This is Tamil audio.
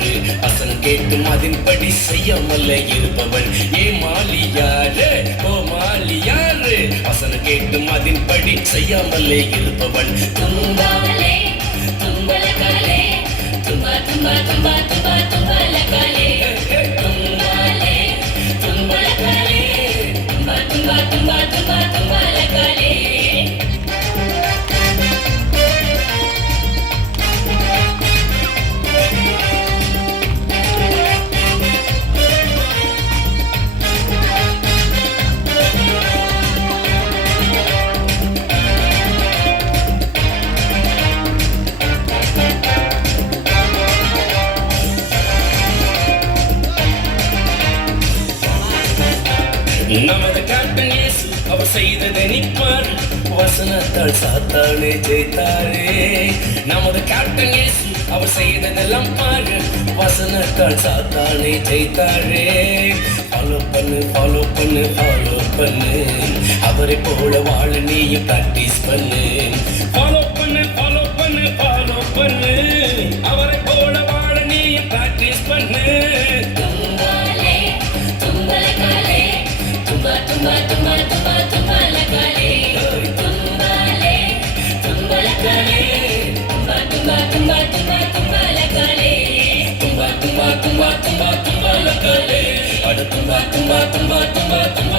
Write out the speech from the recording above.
யாரு வசனம் கேட்டும் அதன்படி செய்யாமல் இருப்பவன் ஏமாலியாரு ஓ மாலியாரு வசனம் கேட்டும் அதன்படி செய்யாமல் இருப்பவன் தும்பாலே தும்பலகாலே தும்பா தும்பா தும்பா தும்பா தும்பலகாலே தும்பாலே தும்பலகாலே தும்பா தும்பா தும்பா தும்பா தும்பலகாலே நமது கேப்டன் இயேசு அவர் செய்ததை நிற்பார் வசனத்தால் சாத்தானே ஜெயித்தாரே நமது கேப்டன் இயேசு அவர் செய்ததெல்லாம் பாரு வசனத்தால் சாத்தானே ஜெயித்தாரே ஃபாலோ பண்ணு ஃபாலோ பண்ணு ஃபாலோ பண்ணு அவரை போல வாழ நீயும் பிராக்டிஸ் பண்ணு ஃபாலோ பண்ணு ஃபாலோ பண்ணு ஃபாலோ பண்ணு அவரை போல வாழ நீயும் பிராக்டிஸ் பண்ணு தும்பாலே தும்பலகாலே தும்பா தும்பா தும்பா தும்பா தும்பலகாலே தும்பாலே தும்பலகாலே தும்பா தும்பா தும்பா தும்பா தும்பலகாலே தும்பா தும்பா தும்பா தும்பா தும்பலகாலே அட தும்பா தும்பா தும்பா தும்பா தும்பா